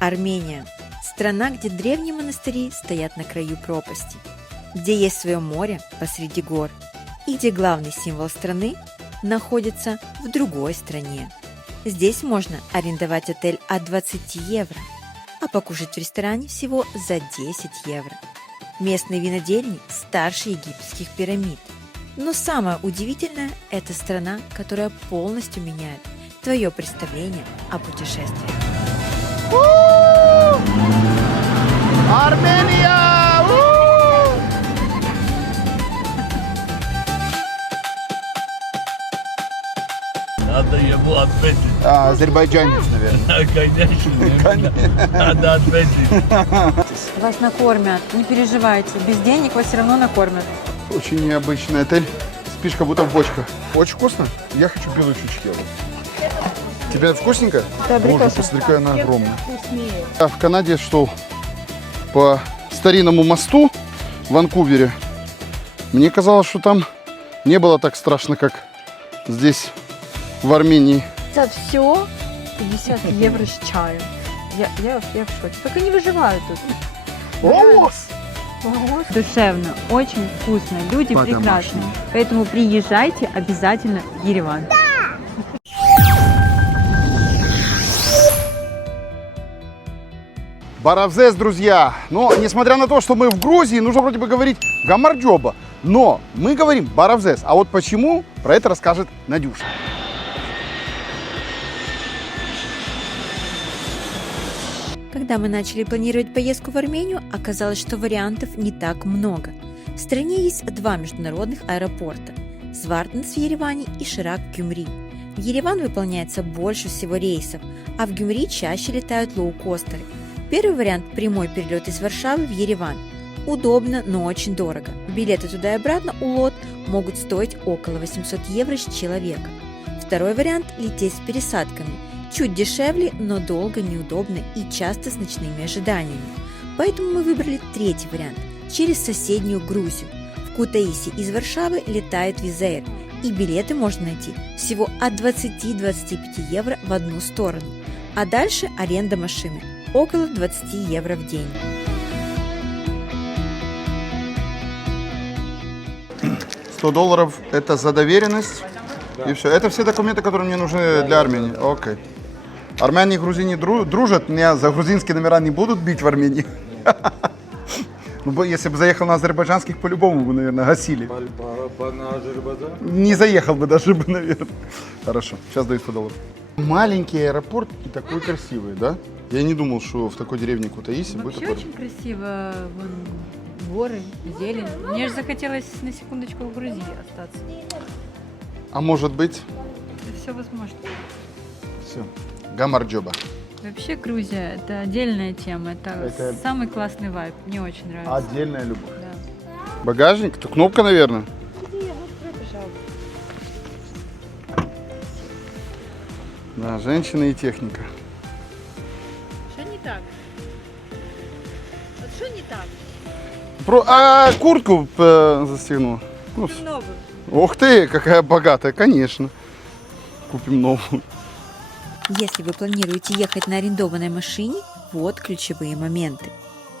Армения – страна, где древние монастыри стоят на краю пропасти, где есть свое море посреди гор и где главный символ страны находится в другой стране. Здесь можно арендовать отель от 20 евро, а покушать в ресторане всего за 10 евро. Местные винодельни старше египетских пирамид. Но самое удивительное – это страна, которая полностью меняет твое представление о путешествиях. Армения! Надо ему ответить. Азербайджанец, наверное. Конечно, надо ответить. Вас накормят, не переживайте, без денег вас все равно накормят. Очень необычный отель. Спишь как будто в бочках. Очень вкусно. Я хочу белую чучхелу. Тебе вкусненько? Да, Боже, прикольно. посмотри, она огромная. Я в Канаде шел по старинному мосту в Ванкувере. Мне казалось, что там не было так страшно, как здесь, в Армении. За все 50 евро с чаем. Я в шоке. Только не выживают тут. Омос! Душевно, очень вкусно, люди По-домашнему. прекрасные. Поэтому приезжайте обязательно в Ереван. Баравзес, друзья. Но, несмотря на то, что мы в Грузии, нужно вроде бы говорить Гамарджоба. Но мы говорим Баравзес. А вот почему, про это расскажет Надюша. Когда мы начали планировать поездку в Армению, оказалось, что вариантов не так много. В стране есть два международных аэропорта – Звартанс в Ереване и Ширак в Гюмри. В Ереван выполняется больше всего рейсов, а в Гюмри чаще летают лоукостеры. Первый вариант – прямой перелет из Варшавы в Ереван. Удобно, но очень дорого. Билеты туда и обратно у ЛОТ могут стоить около 800 евро с человека. Второй вариант – лететь с пересадками. Чуть дешевле, но долго, неудобно и часто с ночными ожиданиями. Поэтому мы выбрали третий вариант – через соседнюю Грузию. В Кутаиси из Варшавы летает Виз Эйр, и билеты можно найти всего от 20-25 евро в одну сторону. А дальше аренда машины – около 20 евро в день. $100 это за доверенность. И все. Это все документы, которые мне нужны для Армении. Окей. Армяне и грузины дружат. Меня за грузинские номера не будут бить в Армении. Ну, если бы заехал на азербайджанских, по-любому бы, наверное, гасили. Не заехал бы даже, наверное. Хорошо, сейчас даю $100. Маленький аэропорт и такой красивый, да? Я не думал, что в такой деревне Кутаиси будет Вообще такой. очень красиво. Вон, горы, зелень. Мне же захотелось на секундочку в Грузии остаться. А может быть, Все возможно. все. Гамарджоба. Вообще Грузия – это отдельная тема. Это самый классный вайб. Мне очень нравится. Отдельная любовь. Да. Багажник? Это кнопка, наверное. Да, женщины и техника. Что не так? Вот что не так? А куртку застегнул. Ну, Новый. ух ты, какая богатая, конечно. Купим новую. Если вы планируете ехать на арендованной машине, вот ключевые моменты.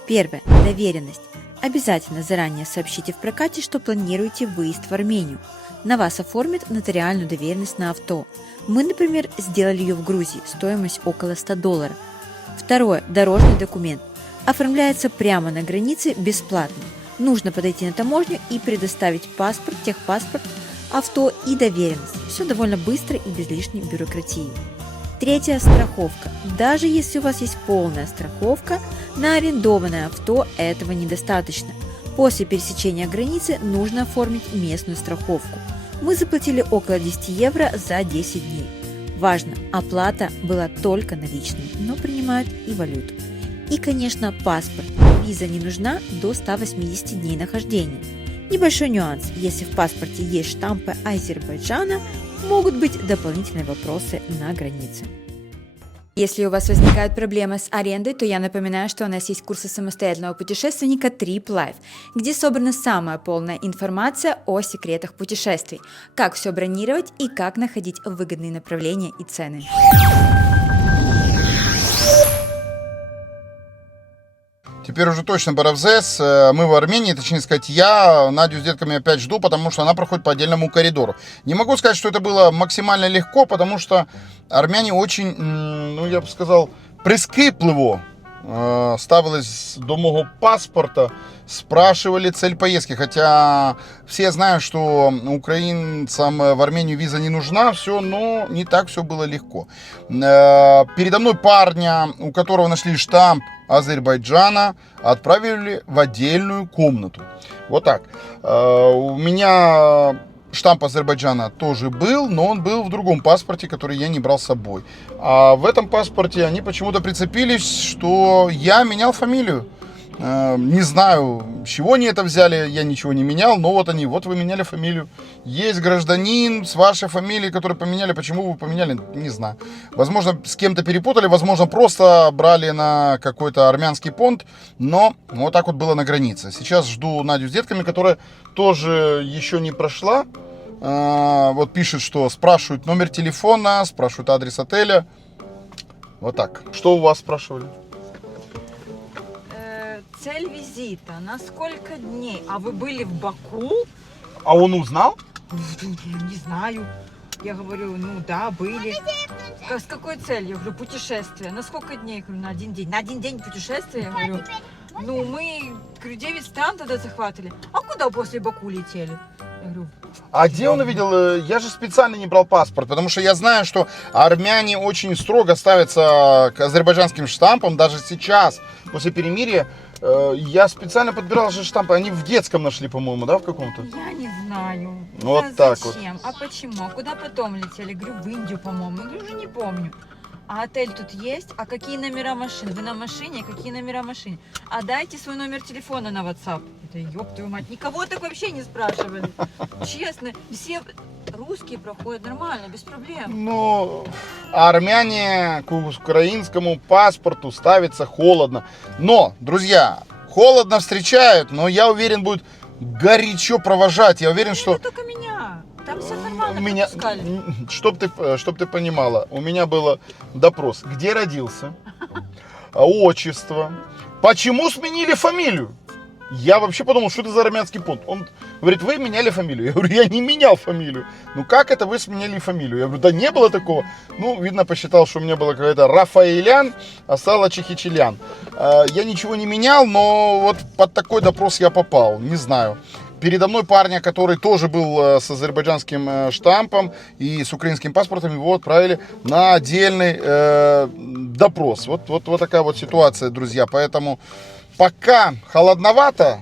Первое. Доверенность. Обязательно заранее сообщите в прокате, что планируете выезд в Армению. На вас оформят нотариальную доверенность на авто. Мы, например, сделали ее в Грузии, стоимость около $100. Второе. Дорожный документ. Оформляется прямо на границе бесплатно. Нужно подойти на таможню и предоставить паспорт, техпаспорт, авто и доверенность. Все довольно быстро и без лишней бюрократии. Третья – страховка. Даже если у вас есть полная страховка, на арендованное авто этого недостаточно. После пересечения границы нужно оформить местную страховку. Мы заплатили около 10 евро за 10 дней. Важно, оплата была только наличной, но принимают и валюту. И, конечно, паспорт. Виза не нужна до 180 дней нахождения. Небольшой нюанс. Если в паспорте есть штампы Азербайджана, могут быть дополнительные вопросы на границе. Если у вас возникают проблемы с арендой, то я напоминаю, что у нас есть курсы самостоятельного путешественника Trip Life, где собрана самая полная информация о секретах путешествий, как все бронировать и как находить выгодные направления и цены. теперь уже точно Баравзес. Мы в Армении, точнее сказать, я Надю с детками опять жду, потому что она проходит по отдельному коридору. Не могу сказать, что это было максимально легко, потому что армяне очень, ну я бы сказал, прискіпливо ставились до моего паспорта, спрашивали цель поездки. Хотя все знают, что украинцам в Армению виза не нужна, все, но не так все было легко. Передо мной парня, у которого нашли штамп Азербайджана, отправили в отдельную комнату. Вот так. У меня штамп Азербайджана тоже был, но он был в другом паспорте, который я не брал с собой. А в этом паспорте они почему-то прицепились, что я менял фамилию. Не знаю, с чего они это взяли, я ничего не менял, но вот они, вот вы меняли фамилию. Есть гражданин с вашей фамилией, который поменяли, почему вы поменяли, не знаю. Возможно, с кем-то перепутали, возможно, просто брали на какой-то армянский понт, но вот так вот было на границе. Сейчас жду Надю с детками, которая тоже еще не прошла. Вот пишет, что спрашивают номер телефона, спрашивают адрес отеля. Вот так. Что у вас спрашивали? Цель визита, на сколько дней? А вы были в Баку? А он узнал? Не знаю. Я говорю, ну да, были. С какой целью? Я говорю, путешествие. На сколько дней? Я говорю, на один день. На один день путешествия? Я говорю, ну мы, говорю, 9 стран тогда захватывали. А куда после Баку летели? Я говорю, а где он увидел? Я же специально не брал паспорт, потому что я знаю, что армяне очень строго ставятся к азербайджанским штампам. Даже сейчас, после перемирия, я специально подбирал же штампы. Они в детском нашли, по-моему, да, в каком-то? я не знаю. Вот А так вот. зачем? А почему? А куда потом летели? Говорю, в Индию, по-моему. Я говорю, уже не помню. А отель тут есть? А какие номера машин? Вы на машине? Какие номера машин? А дайте свой номер телефона на WhatsApp. Да ёб твою мать, никого так вообще не спрашивали. Честно, все русские проходят нормально, без проблем. Ну, армяне к украинскому паспорту ставятся холодно. Но, друзья, холодно встречают, но я уверен, будут горячо провожать. Я уверен, что... Это только меня. Там все нормально меня, пропускали. чтоб ты понимала, у меня был допрос. Где родился? Отчество. Почему сменили фамилию? Я вообще подумал, что это за армянский понт. Он говорит, вы меняли фамилию. Я говорю, я не менял фамилию. Ну как это вы сменили фамилию? Я говорю, да не было такого. Ну, видно, посчитал, что у меня была какая-то Рафаэлян, а стала Чехичелян. Я ничего не менял, но вот под такой допрос я попал. Не знаю. Передо мной парня, который тоже был с азербайджанским штампом и с украинским паспортом, его отправили на отдельный допрос. Вот такая вот ситуация, друзья. Поэтому пока холодновато,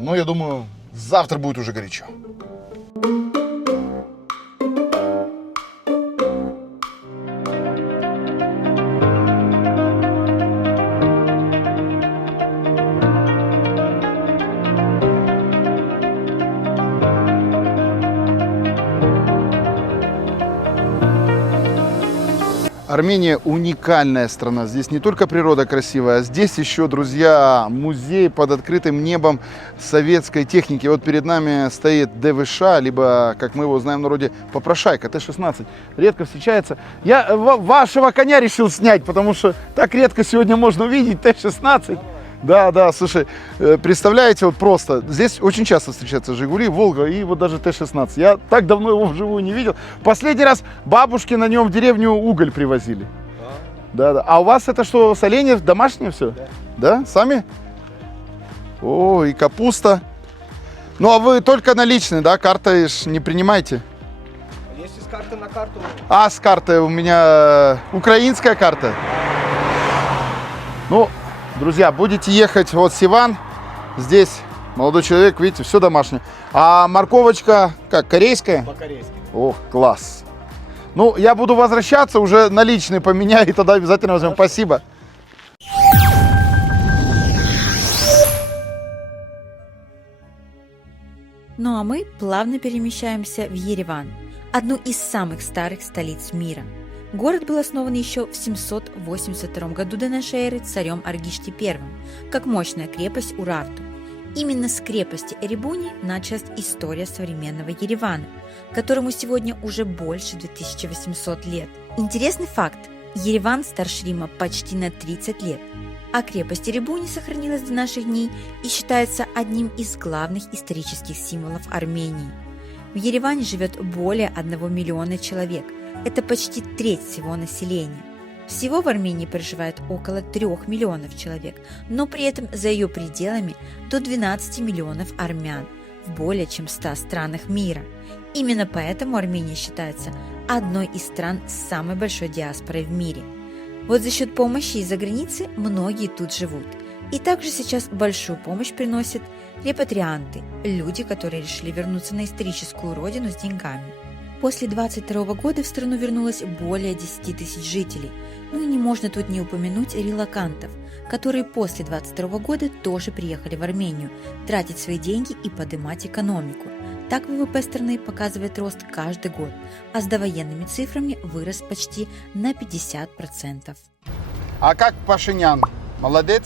но я думаю, завтра будет уже горячо. Армения уникальная страна. Здесь не только природа красивая, а здесь еще, друзья, музей под открытым небом советской техники. Вот перед нами стоит ДВШ, либо, как мы его знаем в народе, попрошайка, Т-16. Редко встречается. Я вашего коня решил снять, потому что так редко сегодня можно увидеть Т-16. Да, слушай, представляете, вот просто, здесь очень часто встречаются Жигули, Волга и вот даже Т-16. Я так давно его вживую не видел. Последний раз бабушки на нем в деревню уголь привозили. Да. А у вас это что, соленье домашнее все? Да. Сами? О, и капуста. Ну, а вы только наличные, да? Картой не принимаете? Если с карты на карту. А, с картой у меня украинская карта. Ну, друзья, будете ехать вот Сиван, здесь молодой человек, видите, все домашнее. А морковочка, как, корейская? По-корейски. Ох, класс. Ну, я буду возвращаться, уже наличные поменяю, и тогда обязательно возьмем. Спасибо. Ну а мы плавно перемещаемся в Ереван, одну из самых старых столиц мира. Город был основан еще в 782 году до нашей эры царем Аргишти I, как мощная крепость Урарту. Именно с крепости Эребуни началась история современного Еревана, которому сегодня уже больше 2800 лет. Интересный факт. Ереван старше Рима почти на 30 лет. А крепость Эребуни сохранилась до наших дней и считается одним из главных исторических символов Армении. В Ереване живет более 1 миллиона человек. Это почти треть всего населения. Всего в Армении проживает около 3 миллионов человек, но при этом за ее пределами до 12 миллионов армян в более чем 100 странах мира. Именно поэтому Армения считается одной из стран с самой большой диаспорой в мире. Вот за счет помощи из-за границы многие тут живут. И также сейчас большую помощь приносят репатрианты, люди, которые решили вернуться на историческую родину с деньгами. После 22 года в страну вернулось более 10 тысяч жителей. Ну и не можно тут не упомянуть релокантов, которые после 22 года тоже приехали в Армению тратить свои деньги и поднимать экономику. Так ВВП страны показывает рост каждый год, а с довоенными цифрами вырос почти на 50%. А как Пашинян? Молодец?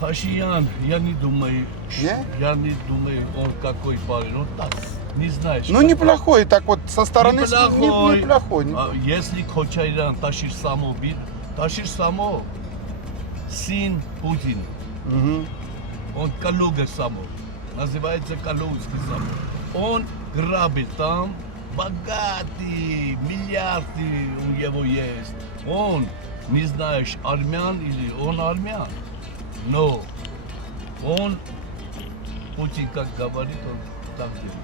Пашиян, я не думаю, Не? я не думаю, он какой парень, он так, не знаешь. Ну неплохой, так вот со стороны Неплохой. неплохой. А если Кочайран Ташир Само бит, Ташир Само, сын Путин, Мгм. он Калуга Само, называется Калугский Само. Он грабит там, богатый, миллиарды у него есть. Он, не знаешь, армян или он армян. Но он, Путин как говорит, он так делает.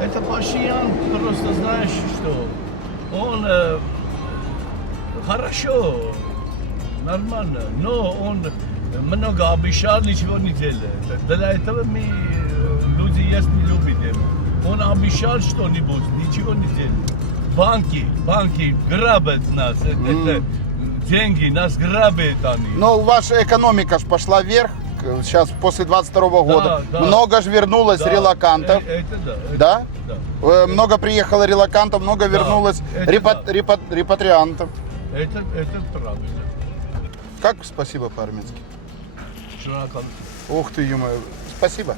Это Пашиян, просто знаешь, что он хорошо, нормально, но он много обещал, ничего не делает. Для этого мы, люди есть, не любят его. Он обещал что-нибудь, ничего не делает. Банки грабят нас, это деньги нас грабят они. Но ваша экономика ж пошла вверх, сейчас после 22 года. да. Много же вернулось Да, релокантов. Это да. Да? Да. Много приехало релокантов, много вернулось это репатриантов. Это правильно. Как спасибо по-армянски? Шракал. Ух ты, ё-моё. Спасибо.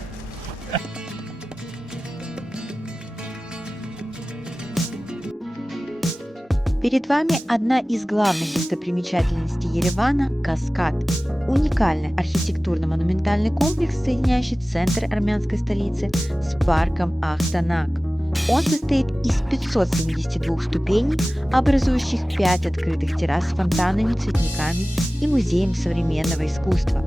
Перед вами одна из главных достопримечательностей Еревана – Каскад. Уникальный архитектурно-монументальный комплекс, соединяющий центр армянской столицы с парком Ахтанак. Он состоит из 572 ступеней, образующих 5 открытых террас с фонтанами, цветниками и музеем современного искусства.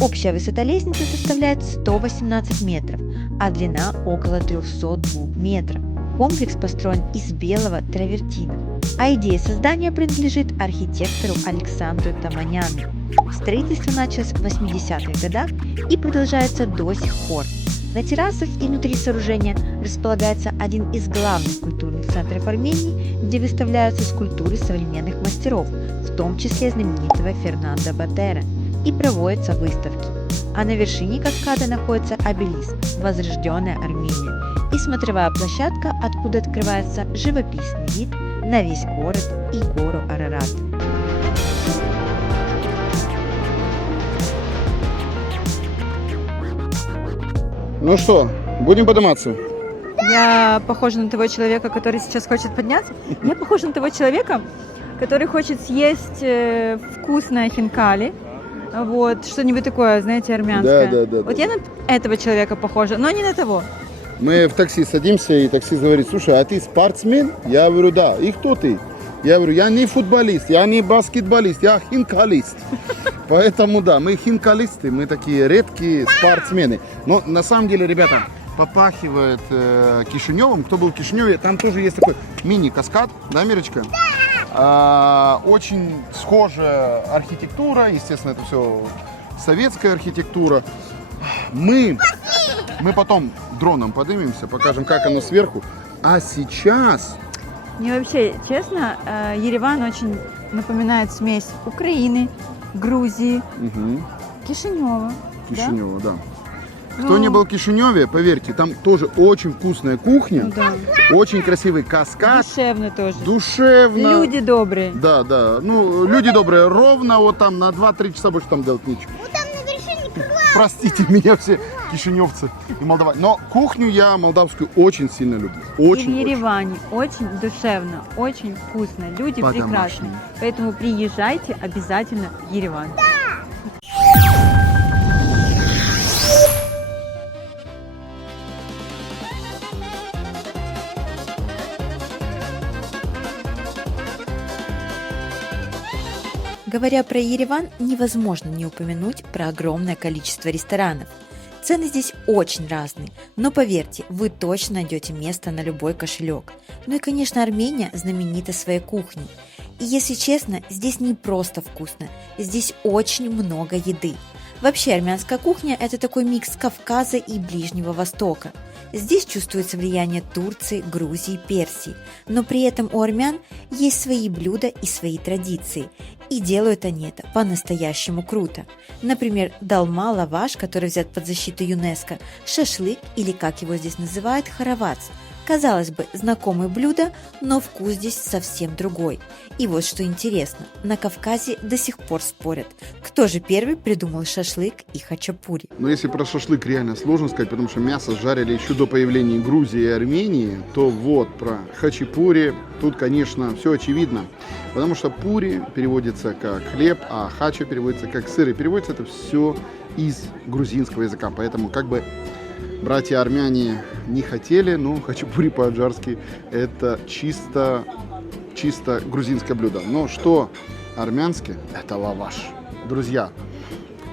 Общая высота лестницы составляет 118 метров, а длина около 302 метров. Комплекс построен из белого травертина, а идея создания принадлежит архитектору Александру Таманяну. Строительство началось в 80-х годах и продолжается до сих пор. На террасах и внутри сооружения располагается один из главных культурных центров Армении, где выставляются скульптуры современных мастеров, в том числе знаменитого Фернандо Батера, и проводятся выставки. А на вершине каскада находится обелиск «Возрожденная Армения» и смотровая площадка, откуда открывается живописный вид на весь город и гору Арарат. Ну что, будем подниматься? Я похожа на того человека, который сейчас хочет подняться. Я похожа на того человека, который хочет съесть вкусное хинкали. Вот, что-нибудь такое, знаете, армянское. Да. Вот я на этого человека похожа, но не на того. Мы в такси садимся, и таксист говорит: слушай, а ты спортсмен? Я говорю: да. И кто ты? Я говорю: я не футболист, я не баскетболист, я хинкалист. Поэтому да, мы хинкалисты, мы такие редкие спортсмены. Но на самом деле, ребята, попахивает Кишиневым. Кто был в Кишиневе, там тоже есть такой мини-каскад, да, Мирочка? Очень схожая архитектура, естественно, это все советская архитектура. Мы потом дроном поднимемся, покажем, как оно сверху. А сейчас... Мне вообще, честно, Ереван очень напоминает смесь Украины, Грузии, Кишинева. Кишинева, да. Кто не был в Кишиневе, поверьте, там тоже очень вкусная кухня, Да. очень красивый каскад, Душевно тоже. душевно. Люди добрые. Да. Ну, люди добрые, ровно вот там на 2-3 часа больше там делать нечего. Вот там на вершине кругла Простите меня все кишиневцы и молдаване. Но кухню я молдавскую очень сильно люблю. И в Очень. Ереване очень душевно, очень вкусно, люди По-домашнему. прекрасные. Поэтому приезжайте обязательно в Ереван. Говоря про Ереван, невозможно не упомянуть про огромное количество ресторанов. Цены здесь очень разные, но поверьте, вы точно найдете место на любой кошелек. Ну и, конечно, Армения знаменита своей кухней. И если честно, здесь не просто вкусно, здесь очень много еды. Вообще, армянская кухня – это такой микс Кавказа и Ближнего Востока. Здесь чувствуется влияние Турции, Грузии, Персии, но при этом у армян есть свои блюда и свои традиции, и делают они это по-настоящему круто. Например, долма, лаваш, который взят под защиту ЮНЕСКО, шашлык или, как его здесь называют, харавац. Казалось бы, знакомые блюда, но вкус здесь совсем другой. И вот что интересно, на Кавказе до сих пор спорят, кто же первый придумал шашлык и хачапури. Но если про шашлык реально сложно сказать, потому что мясо жарили еще до появления Грузии и Армении, то вот про хачапури тут, конечно, все очевидно. Потому что пури переводится как хлеб, а хача переводится как сыр. И переводится это все из грузинского языка. Поэтому как бы братья армяне не хотели, но хачапури по-аджарски это чисто грузинское блюдо. Но что армянский? Это лаваш. Друзья,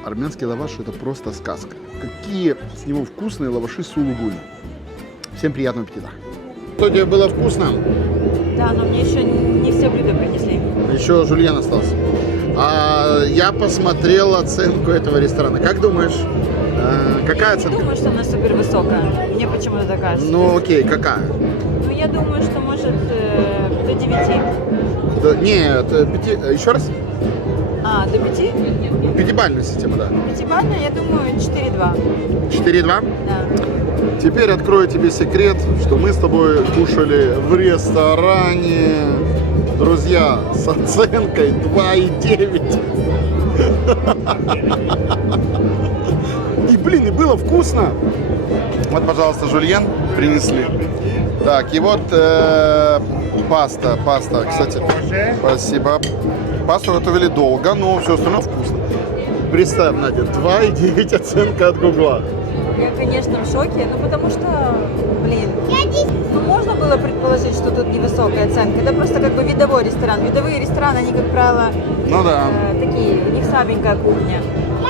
армянский лаваш это просто сказка. Какие с него вкусные лаваши сулугуни. Всем приятного аппетита. Что тебе было вкусно? Да, но мне еще не все блюда принесли. Еще жульен остался. А я посмотрел оценку этого ресторана. Как думаешь, какая Я не оценка? думаю, что она супер высокая. Мне почему-то так кажется. Ну окей, какая? Ну, я думаю, что может до 9. Да, нет, еще раз? А, до 5? Ну, пятибалльная система, да. Пятибалльная, я думаю, 4,2. 4,2? Да. Теперь открою тебе секрет, что мы с тобой кушали в ресторане, друзья, с оценкой 2,9. И, блин, и было вкусно. Вот, пожалуйста, жульен принесли. Так, и вот паста, кстати. Спасибо. Пасту готовили долго, но все остальное вкусно. Представь, Надя, 2,9 оценка от Гугла. Я, конечно, в шоке, ну потому что, блин, ну можно было предположить, что тут невысокая оценка. Это просто как бы видовой ресторан. Видовые рестораны, они, как правило, Ну да. такие, у них слабенькая кухня. Но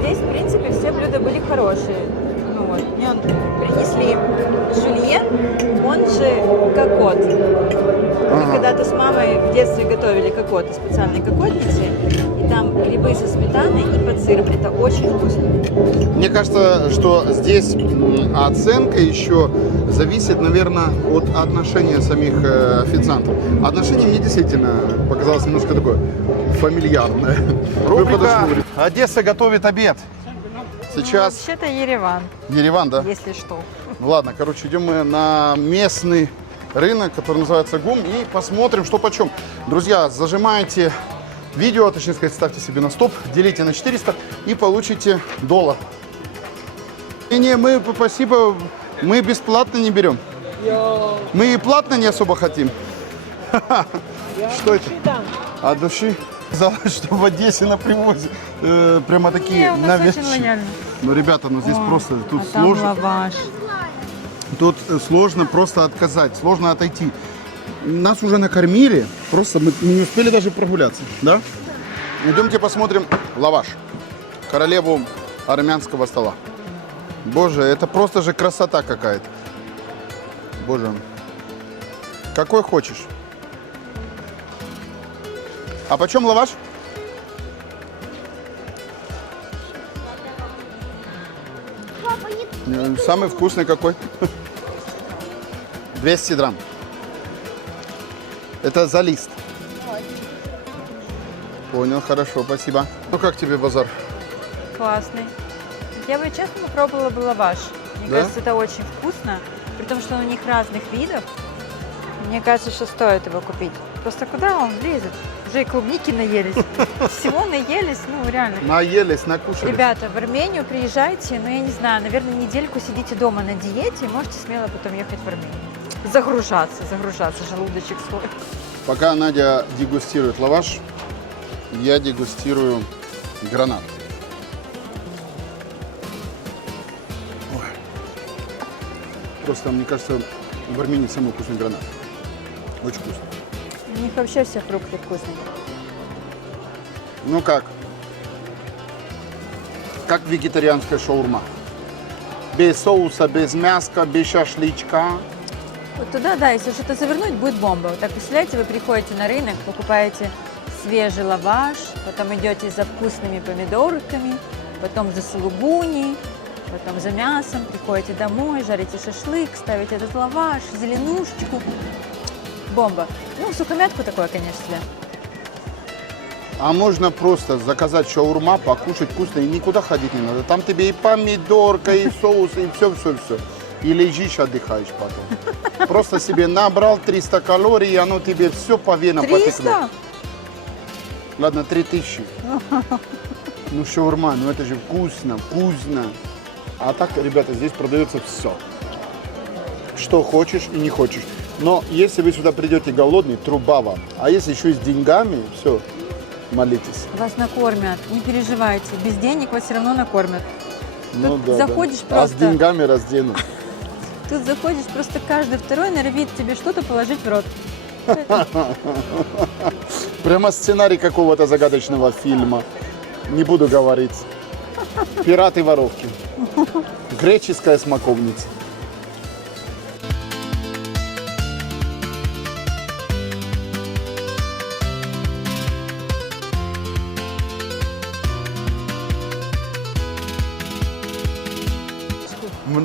здесь, в принципе, все блюда были хорошие. Ну вот, мне принесли жульен, он же кокот. Мы когда-то с мамой в детстве готовили кокот из специальной кокотницы, и там грибы со сметаной и под сыром. Это очень вкусно. Мне кажется, что здесь оценка еще зависит, наверное, от отношения самих официантов. Отношение мне действительно показалось немножко такое фамильярное. Рубрика «Одесса готовит обед». Сейчас Вообще-то Ереван, Ереван, да? если что. Ладно, короче, идем мы на местный рынок, который называется ГУМ, и посмотрим, что почем. Друзья, зажимайте видео, точнее сказать, ставьте себе на стоп, делите на 400 и получите $1. Не, мы, спасибо, мы бесплатно не берем. Мы и платно не особо хотим. Что это? От души? Казалось, что в Одессе на привозе прямо такие навязчивые. Ну, ребята, ну здесь просто тут сложно. лаваш. Тут сложно просто отказать, сложно отойти. Нас уже накормили, просто мы не успели даже прогуляться, да? Идемте посмотрим лаваш, королеву армянского стола. Боже, это просто же красота какая-то. Боже, какой хочешь. А почем лаваш? Самый вкусный какой? 200 грамм. Это за лист. Понял, хорошо, спасибо. Ну как тебе базар? Классный. Я бы, честно, попробовала бы лаваш. Мне Да? кажется, это очень вкусно. При том, что он у них разных видов. Мне кажется, что стоит его купить. Просто куда он влезет? Уже и клубники наелись. Всего наелись, ну реально. Наелись, накушались. Ребята, в Армению приезжайте, ну я не знаю, наверное, недельку сидите дома на диете и можете смело потом ехать в Армению. Загружаться, желудочек свой. Пока Надя дегустирует лаваш, я дегустирую гранат. Ой. Просто, мне кажется, в Армении самый вкусный гранат. Очень вкусно. У них вообще все фрукты вкусные. Ну как? Как вегетарианская шаурма. Без соуса, без мяска, без шашлычка. Вот туда, да, если что-то завернуть, будет бомба. Вот так, представляете, вы приходите на рынок, покупаете свежий лаваш, потом идете за вкусными помидорками, потом за сулугуни, потом за мясом, приходите домой, жарите шашлык, ставите этот лаваш, зеленушечку. Бомба. Ну, сухомятку такое, конечно. А можно просто заказать шаурма, покушать вкусно и никуда ходить не надо. Там тебе и помидорка, и соус, и все. И лежишь, отдыхаешь потом. Просто себе набрал 300 калорий, и оно тебе все по венам 300? потекло. Ладно, 3000. Ну, шаурма, ну это же вкусно. А так, ребята, здесь продается все. Что хочешь и не хочешь. Но если вы сюда придете голодный, труба вам. А если еще и с деньгами, все, молитесь. Вас накормят, не переживайте. Без денег вас все равно накормят. Ну, Тут заходишь А с просто. деньгами раздену. Тут заходишь, просто каждый второй норовит тебе что-то положить в рот. Прямо сценарий какого-то загадочного фильма. Не буду говорить. Пираты-воровки. Греческая смоковница.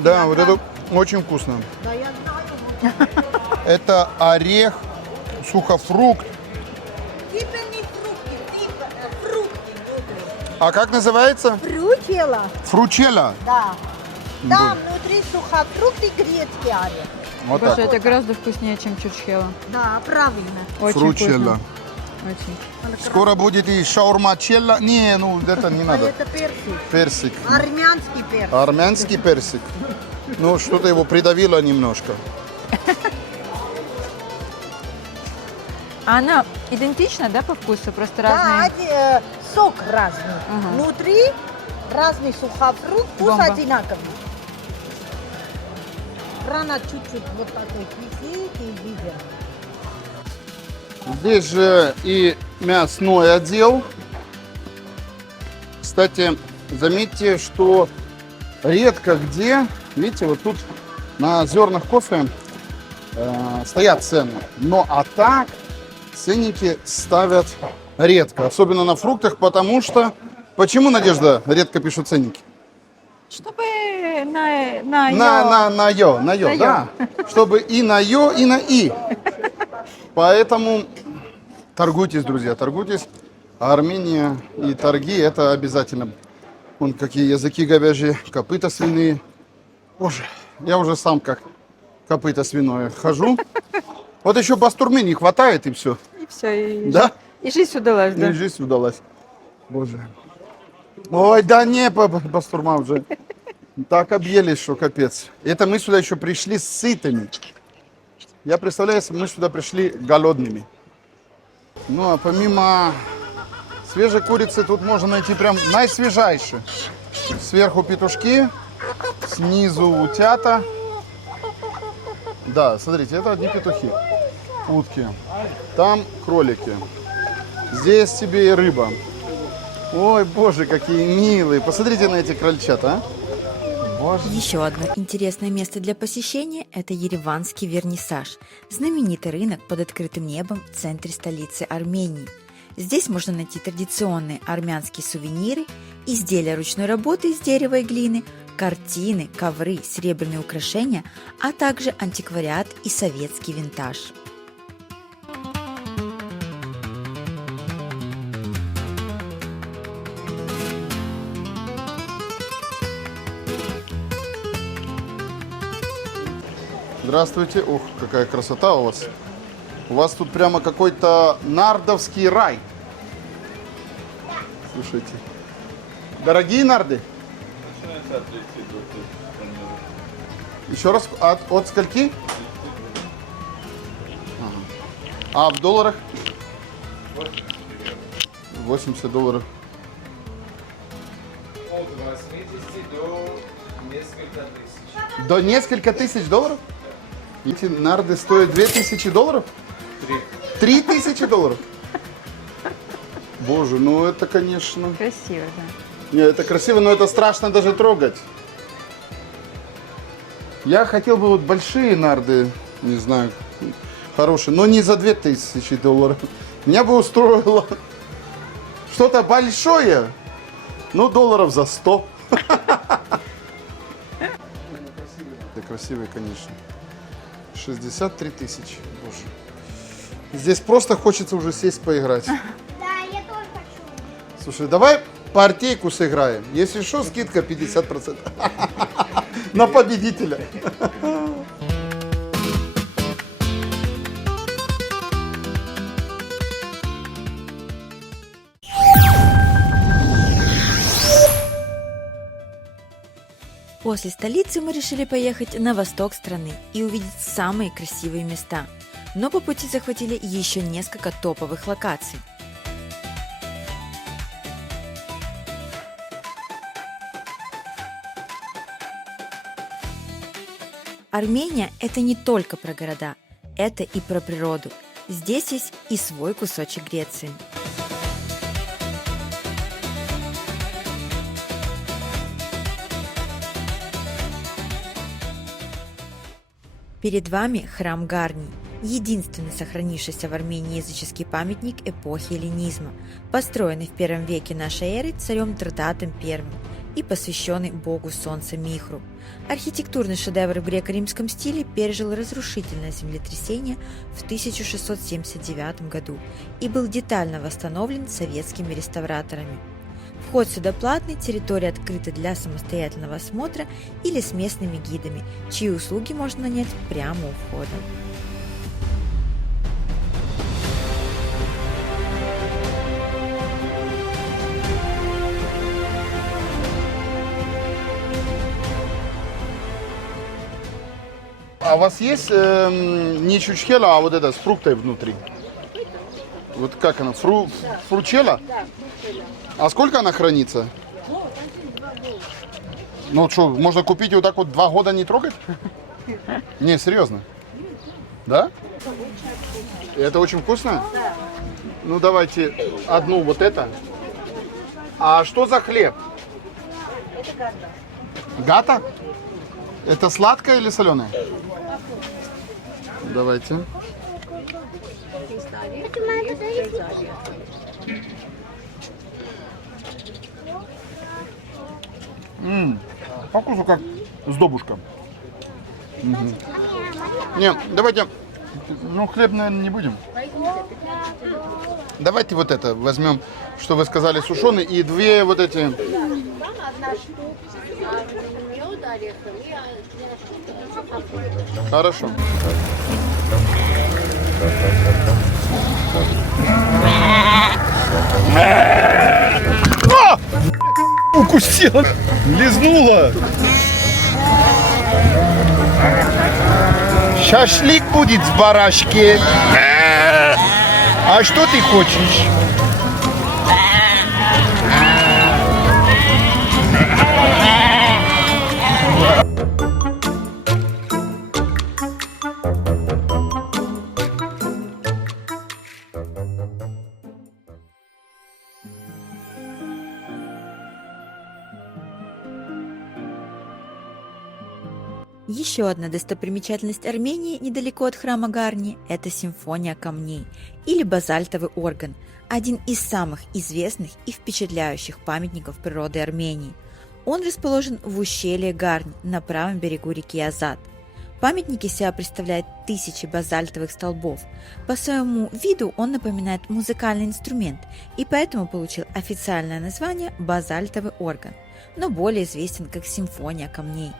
Да, вот это очень вкусно. Да, я знаю. Это орех, сухофрукт. Типа не фрукты, типа фрукты внутри. А как называется? Фрутела, Фручелла. да. Там внутри сухофрукты, грецкий орех. Вот Боже, так. это гораздо вкуснее, чем чурчхела. Да, правильно. Очень Фручелла. вкусно. Очень. Скоро будет и шаурмачелла. Не, ну это не А надо. это персик. Персик. Армянский персик. Армянский персик. Ну, что-то его придавило немножко. А она идентична, да, по вкусу? Просто Да, разные. сок разный. Ага. Внутри разный сухофрукт, вкус Бомба. одинаковый. Рано чуть-чуть вот такой кисик и видео. Здесь же и мясной отдел. Кстати, заметьте, что редко где, видите, вот тут на зернах кофе стоят цены. Но а так ценники ставят редко, особенно на фруктах, потому что... Почему, Надежда, редко пишут ценники? Чтобы на ё, На ё. да. Чтобы и на ё, и на и. Поэтому торгуйтесь, друзья, торгуйтесь. А Армения и торги – это обязательно. Вон какие языки говяжьи, копыта свиные. Боже, я уже сам как копыта свиное хожу. Вот еще бастурмы не хватает, и все. И все, и, Да? и жизнь удалась, да. И жизнь удалась. Боже. Ой, да не, бастурма уже. Так объелись, что капец. Это мы сюда еще пришли сытыми. Я представляю, если мы сюда пришли голодными. Ну, а помимо свежей курицы, тут можно найти прям наисвежайшие. Сверху петушки, снизу утята. Да, смотрите, это одни петухи. Утки. Там кролики. Здесь тебе и рыба. Ой, боже, какие милые. Посмотрите на эти крольчат, а. Боже. Еще одно интересное место для посещения – это Ереванский вернисаж, знаменитый рынок под открытым небом в центре столицы Армении. Здесь можно найти традиционные армянские сувениры, изделия ручной работы из дерева и глины, картины, ковры, серебряные украшения, а также антиквариат и советский винтаж. Здравствуйте. Ух, какая красота у вас. У вас тут прямо какой-то нардовский рай. Слушайте. Дорогие нарды? Еще раз, от скольки? Ага. А в долларах? 80 долларов. От 80 до несколько тысяч. До несколько тысяч долларов? Эти нарды стоят 2000 долларов? 3000 долларов? Боже, ну это, конечно... Красиво, да. Не, это красиво, но это страшно даже трогать. Я хотел бы вот большие нарды, не знаю, хорошие, но не за 2000 долларов. Меня бы устроило что-то большое, ну долларов за 100. Это красивые, конечно. 63 тысячи, боже. Здесь просто хочется уже сесть поиграть. Да, я тоже хочу. Слушай, давай партийку сыграем. Если что, скидка 50%. На победителя. После столицы мы решили поехать на восток страны и увидеть самые красивые места. Но по пути захватили еще несколько топовых локаций. Армения – это не только про города, это и про природу. Здесь есть и свой кусочек Греции. Перед вами храм Гарний, единственный сохранившийся в Армении языческий памятник эпохи эллинизма, построенный в первом веке нашей эры царем Трдатом I и посвященный богу солнца Михру. Архитектурный шедевр в греко-римском стиле пережил разрушительное землетрясение в 1679 году и был детально восстановлен советскими реставраторами. Вход сюда платный, территория открыта для самостоятельного осмотра или с местными гидами, чьи услуги можно нанять прямо у входа. А у вас есть не чучхела, а вот это с фруктами внутри? Вот как она? Фручела? Да, фручела. А сколько она хранится? Ну что, можно купить и вот так вот 2 года не трогать? Не, серьезно? Да? Это очень вкусно? Да. Ну давайте одну вот это. А что за хлеб? Это гата. Гата? Это сладкое или соленое? Давайте. По вкусу как сдобушка. Не, давайте, ну хлеб, наверное, не будем. Давайте вот это возьмем, что вы сказали, сушеный, и 2 вот эти. Одна штука. Мед, ореховый, Хорошо. Укусила, лизнула. Шашлык будет с барашки. А что ты хочешь? Еще одна достопримечательность Армении недалеко от храма Гарни – это симфония камней или базальтовый орган, один из самых известных и впечатляющих памятников природы Армении. Он расположен в ущелье Гарни на правом берегу реки Азат. Памятник из себя представляет тысячи базальтовых столбов. По своему виду он напоминает музыкальный инструмент и поэтому получил официальное название базальтовый орган, но более известен как симфония камней.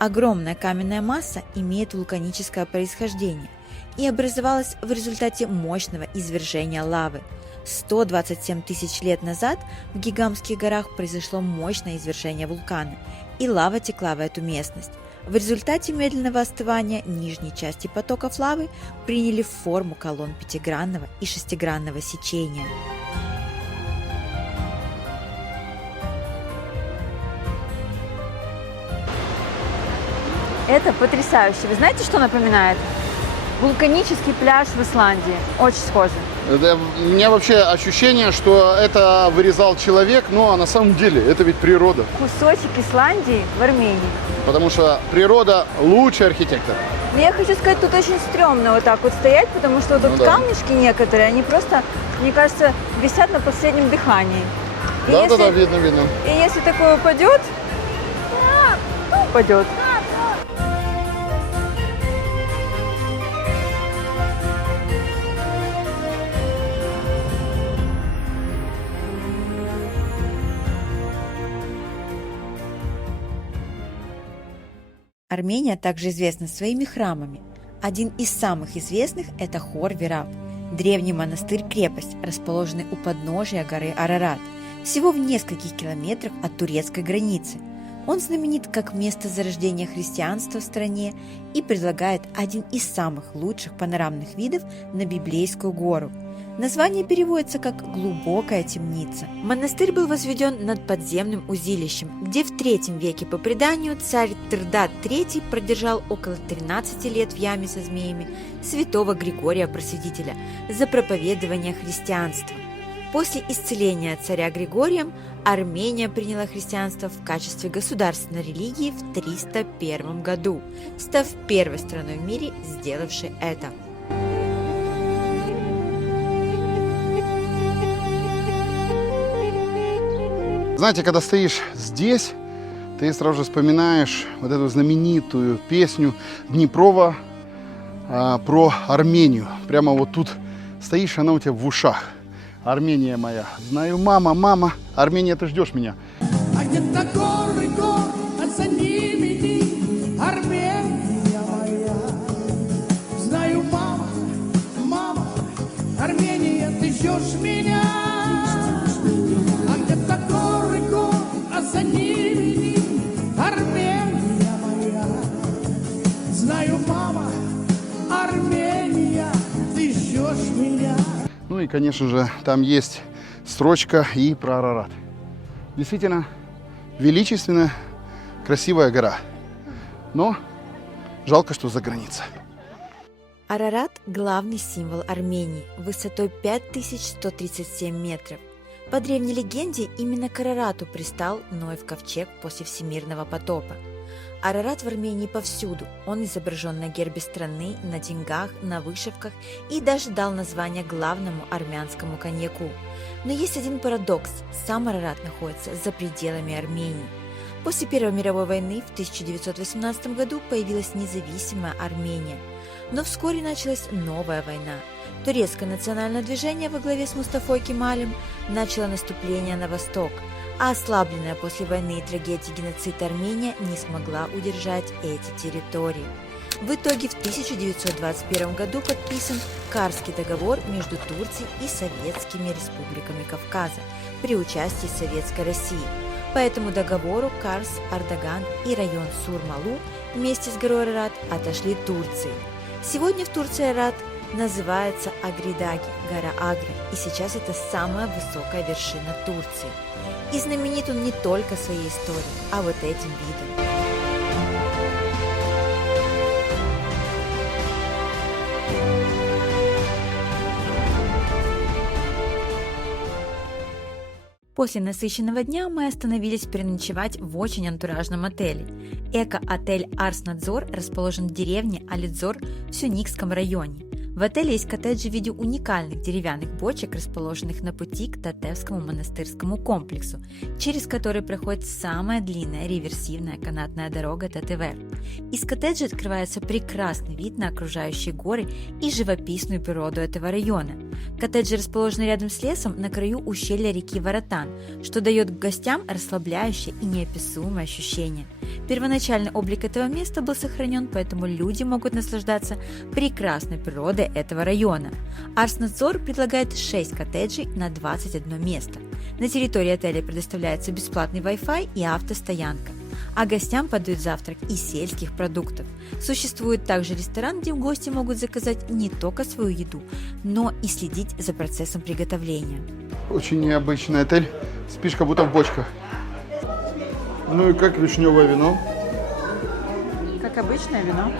Огромная каменная масса имеет вулканическое происхождение. и образовалась в результате мощного извержения лавы. 127 тысяч лет назад в Гигамских горах произошло мощное извержение вулкана, и лава текла в эту местность. В результате медленного остывания нижней части потоков лавы приняли форму колонн пятигранного и шестигранного сечения. Это потрясающе. Вы знаете, что напоминает? Вулканический пляж в Исландии. Очень схоже. У меня вообще ощущение, что это вырезал человек, но на самом деле это ведь природа. Кусочек Исландии в Армении. Потому что природа лучший архитектор. Но я хочу сказать, тут очень стрёмно вот так вот стоять, потому что тут да. камешки некоторые, они просто, мне кажется, висят на последнем дыхании. И Да, видно. И если такое упадет, то упадет. Армения также известна своими храмами. Один из самых известных – это Хор-Вираб, древний монастырь-крепость, расположенный у подножия горы Арарат, всего в нескольких километрах от турецкой границы. Он знаменит как место зарождения христианства в стране и предлагает один из самых лучших панорамных видов на Библейскую гору. Название переводится как «глубокая темница». Монастырь был возведен над подземным узилищем, где в III веке по преданию царь Тырдат III продержал около 13 лет в яме со змеями святого Григория Просветителя за проповедование христианства. После исцеления царя Григорием Армения приняла христианство в качестве государственной религии в 301 году, став первой страной в мире, сделавшей это. Знаете, когда стоишь здесь, ты сразу же вспоминаешь вот эту знаменитую песню Днипрова про Армению. Прямо вот тут стоишь, она у тебя в ушах. Армения моя. Знаю, мама, Армения, ты ждешь меня. А где-то горы, а за ними ни Армения моя. Знаю, мама, Армения, ты ждешь меня. А где-то горы, а за ними ни Армения моя. Знаю, мама, Армения, ты ждешь меня. Ну и, конечно же, там есть строчка и про Арарат. Действительно, величественная, красивая гора. Но жалко, что за границей. Арарат – главный символ Армении, высотой 5137 метров. По древней легенде, именно к Арарату пристал Ноев ковчег после всемирного потопа. Арарат в Армении повсюду. Он изображен на гербе страны, на деньгах, на вышивках и даже дал название главному армянскому коньяку. Но есть один парадокс – сам Арарат находится за пределами Армении. После Первой мировой войны в 1918 году появилась независимая Армения. Но вскоре началась новая война. Турецкое национальное движение во главе с Мустафой Кемалем начало наступление на восток, а ослабленная после войны и трагедии геноцида Армения не смогла удержать эти территории. В итоге в 1921 году подписан Карский договор между Турцией и советскими республиками Кавказа при участии Советской России. По этому договору Карс, Ардаган и район Сур-Малу вместе с горой Арарат отошли Турции. Сегодня в Турции Арарат называется Агридаги, гора Агра, и сейчас это самая высокая вершина Турции. И знаменит он не только своей историей, а вот этим видом. После насыщенного дня мы остановились переночевать в очень антуражном отеле. Эко-отель Арс-Надзор расположен в деревне Алидзор в Сюникском районе. В отеле есть коттеджи в виде уникальных деревянных бочек, расположенных на пути к Татевскому монастырскому комплексу, через который проходит самая длинная реверсивная канатная дорога ТТВ. Из коттеджа открывается прекрасный вид на окружающие горы и живописную природу этого района. Коттеджи расположены рядом с лесом на краю ущелья реки Варатан, что дает гостям расслабляющее и неописуемое ощущение. Первоначальный облик этого места был сохранен, поэтому люди могут наслаждаться прекрасной природой этого района. Арснадзор предлагает 6 коттеджей на 21 место. На территории отеля предоставляется бесплатный Wi-Fi и автостоянка, а гостям подают завтрак из сельских продуктов. Существует также ресторан, где гости могут заказать не только свою еду, но и следить за процессом приготовления. Очень необычный отель. Спишь как будто в бочках. Ну и как вишневое вино? Как обычное вино.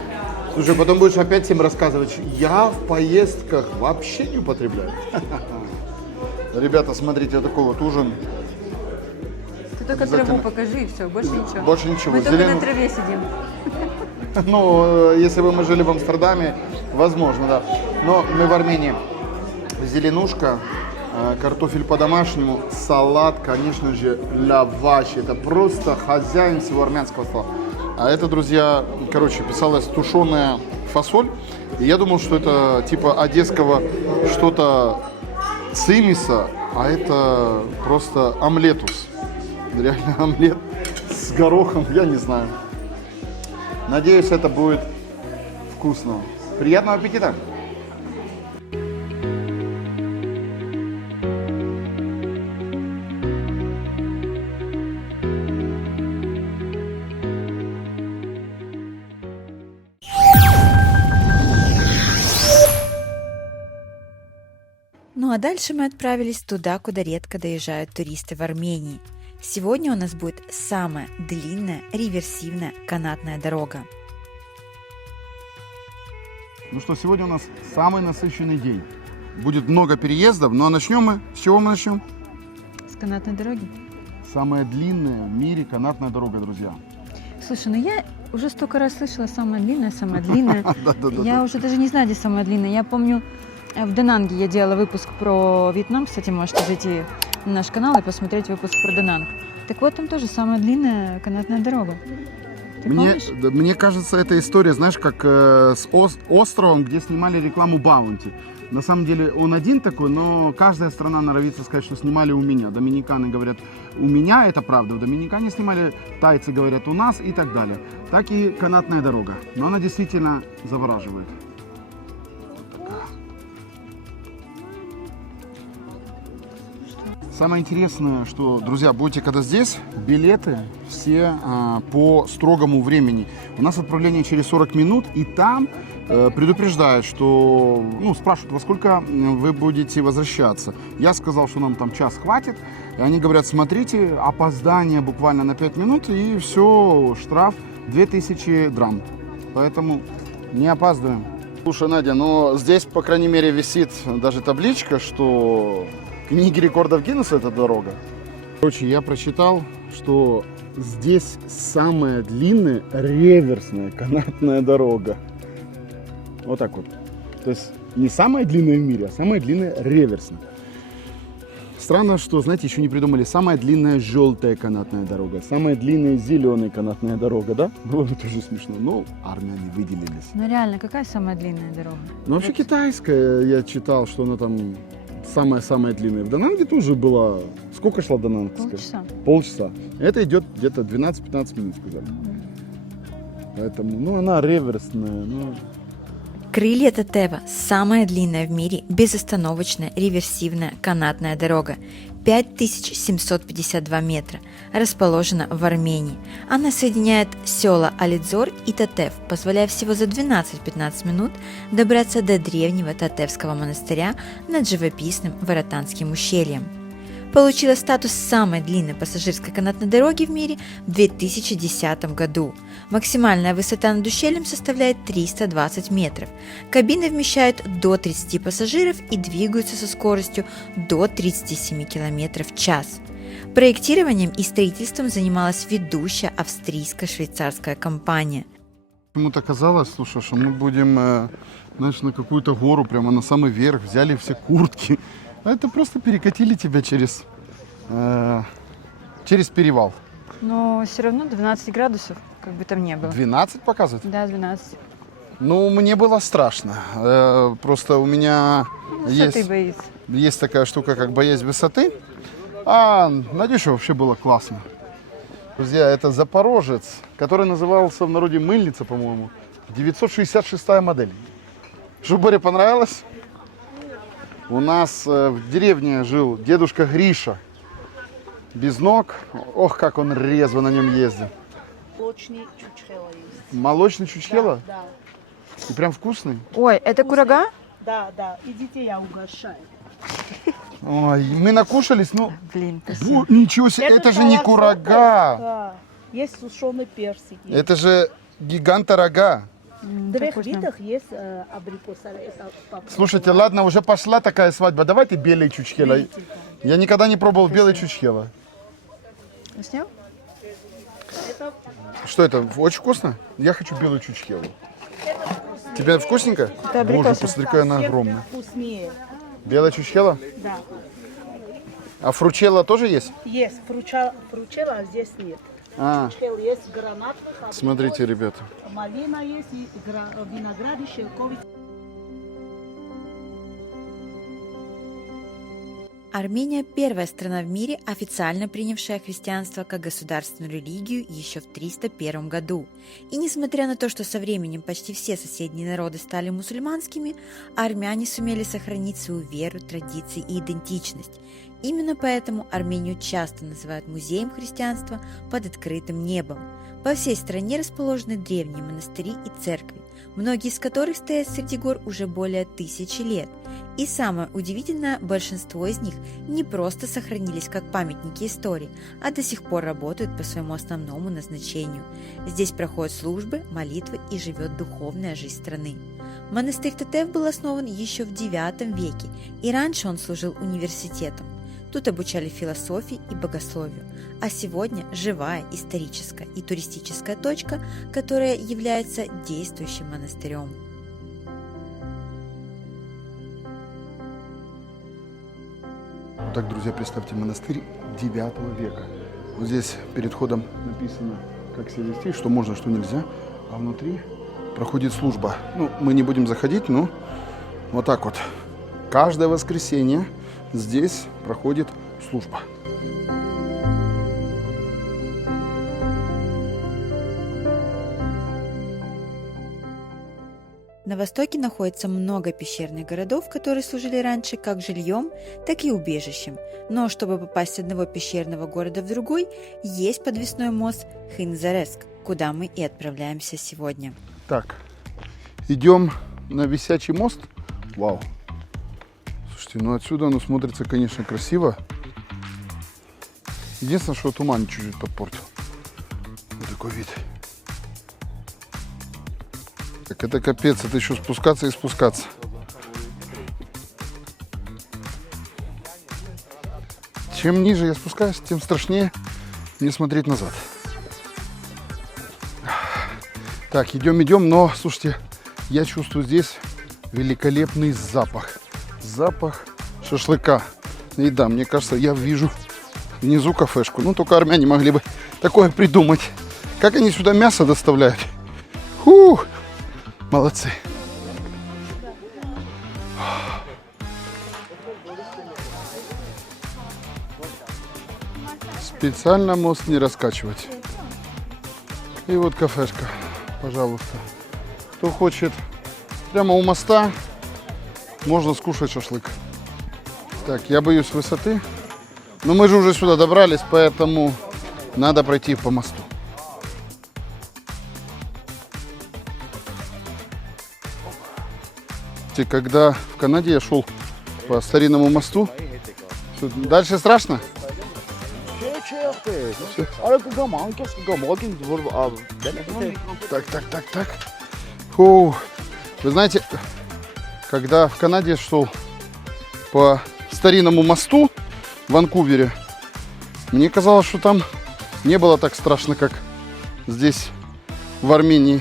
Слушай, потом будешь опять всем рассказывать, я в поездках вообще не употребляю. Ребята, смотрите, вот такой вот ужин. Ты только траву покажи и все, больше ничего. Больше ничего. Мы только на траве сидим. Ну, если бы мы жили в Амстердаме, возможно, да. Но мы в Армении. Зеленушка, картофель по-домашнему, салат, конечно же, лаваш. Это просто хозяин всего армянского стола. А это, друзья, короче, писалась тушеная фасоль. И я думал, что это типа одесского что-то цимиса, а это просто омлетус. Реально омлет с горохом, я не знаю. Надеюсь, это будет вкусно. Приятного аппетита! Ну а дальше мы отправились туда, куда редко доезжают туристы в Армении. Сегодня у нас будет самая длинная реверсивная канатная дорога. Ну что, сегодня у нас самый насыщенный день. Будет много переездов, но начнем мы. С чего мы начнем? С канатной дороги. Самая длинная в мире канатная дорога, друзья. Слушай, ну я уже столько раз слышала самая длинная, самая длинная. Я уже даже не знаю, где самая длинная. Я помню, в Дананге я делала выпуск про Вьетнам. Кстати, можете зайти на наш канал и посмотреть выпуск про Дананг. Так вот, там тоже самая длинная канатная дорога. Ты помнишь? Мне кажется, эта история, знаешь, как с островом, где снимали рекламу Баунти. На самом деле он один такой, но каждая страна норовится сказать, что снимали у меня. Доминиканы говорят, у меня, это правда. В Доминикане снимали, тайцы говорят, у нас и так далее. Так и канатная дорога. Но она действительно завораживает. Самое интересное, что, друзья, будете когда здесь, билеты все по строгому времени. У нас отправление через 40 минут, и там предупреждают, что, ну, спрашивают, во сколько вы будете возвращаться. Я сказал, что нам там час хватит, и они говорят, смотрите, опоздание буквально на 5 минут, и все, штраф 2000 драм. Поэтому не опаздываем. Слушай, Надя, но здесь, по крайней мере, висит даже табличка, что... Книги рекордов Гиннесса эта дорога. Короче, я прочитал, что здесь самая длинная реверсная канатная дорога. Вот так вот. То есть не самая длинная в мире, а самая длинная реверсная. Странно, что, знаете, еще не придумали самая длинная желтая канатная дорога, самая длинная зеленая канатная дорога, да? Было бы тоже смешно, но армяне выделились. Ну реально, какая самая длинная дорога? Ну вообще китайская, я читал, что она там... Самая-самая длинная. В Дананге тоже была... Сколько шла Данангская? Полчаса. Полчаса. Это идет где-то 12-15 минут, сказали. Поэтому, ну, она реверсная. Ну... Крылья Татева – самая длинная в мире безостановочная реверсивная канатная дорога. 5752 метра, расположена в Армении. Она соединяет села Алидзор и Татев, позволяя всего за 12-15 минут добраться до древнего Татевского монастыря над живописным Варатанским ущельем. Получила статус самой длинной пассажирской канатной дороги в мире в 2010 году. Максимальная высота над ущельем составляет 320 метров. Кабины вмещают до 30 пассажиров и двигаются со скоростью до 37 км в час. Проектированием и строительством занималась ведущая австрийско-швейцарская компания. Почему-то казалось, слушай, что мы будем, знаешь, на какую-то гору, прямо на самый верх, взяли все куртки. А это просто перекатили тебя через перевал. Но все равно 12 градусов, как бы там ни было. 12 показывает? Да, 12. Ну, мне было страшно. Просто у меня Высоты боится. есть такая штука, как боязнь высоты. А на Дюше вообще было классно. Друзья, это Запорожец, который назывался в народе Мыльница, по-моему. 966 модель. Что, Боре, понравилось? У нас в деревне жил дедушка Гриша. Без ног. Ох, как он резво на нем ездил. Молочный чучхела есть. Молочный чучхела? Да, И прям вкусный. Ой, это курага? да, да. Идите, я угощаю. Ой, мы накушались, ну... Блин, спасибо. О, ничего себе, это же не курага. Да. Есть сушеный персик. Это же гиганта рога. Двух вкусно. видах есть абрикоса. Это Слушайте, ладно, уже пошла такая свадьба. Давайте белый чучхела. Видите, да. Я никогда не пробовал белый чучхела. Снял? Это Что это? Очень вкусно? Я хочу белую чучхелу. Тебе вкусненько? Это абрикосы. Боже, посмотри, какая она огромная. вкуснее. Белая чучхела? Да. А фручелла тоже есть? Есть. Фручела, а здесь нет. А, Чучхел есть гранатовый, абрикос, смотрите, ребята. малина есть, и виноград, и шелковый. Армения – первая страна в мире, официально принявшая христианство как государственную религию еще в 301 году. И несмотря на то, что со временем почти все соседние народы стали мусульманскими, армяне сумели сохранить свою веру, традиции и идентичность. Именно поэтому Армению часто называют музеем христианства под открытым небом. По всей стране расположены древние монастыри и церкви, многие из которых стоят среди гор уже более 1000 лет. И самое удивительное, большинство из них не просто сохранились как памятники истории, а до сих пор работают по своему основному назначению. Здесь проходят службы, молитвы и живет духовная жизнь страны. Монастырь Тетев был основан еще в IX веке, и раньше он служил университетом. Тут обучали философии и богословию, а сегодня живая историческая и туристическая точка, которая является действующим монастырем. Так, друзья, представьте, монастырь 9 века. Вот здесь перед входом написано, как себя вести, что можно, что нельзя. А внутри проходит служба. Ну, мы не будем заходить, но вот так вот. Каждое воскресенье здесь проходит служба. На востоке находится много пещерных городов, которые служили раньше как жильем, так и убежищем. Но чтобы попасть с одного пещерного города в другой, есть подвесной мост Хинзареск, куда мы и отправляемся сегодня. Так, идем на висячий мост. Вау. Слушайте, ну отсюда оно смотрится, конечно, красиво. Единственное, что туман чуть-чуть подпортил. Вот такой вид. Так это капец, это еще спускаться и спускаться. Чем ниже я спускаюсь, тем страшнее не смотреть назад. Так, идем, но, слушайте, я чувствую здесь великолепный запах. Запах шашлыка. И да, мне кажется, я вижу внизу кафешку. Ну, только армяне могли бы такое придумать. Как они сюда мясо доставляют? Фух! Молодцы. Специально мост не раскачивать. И вот кафешка, пожалуйста. Кто хочет прямо у моста, можно скушать шашлык. Так, я боюсь высоты. Но мы же уже сюда добрались, поэтому надо пройти по мосту. Когда в Канаде я шел по старинному мосту, дальше страшно? Так. Фу. Вы знаете, когда в Канаде шел по старинному мосту в Ванкувере, мне казалось, что там не было так страшно, как здесь, в Армении.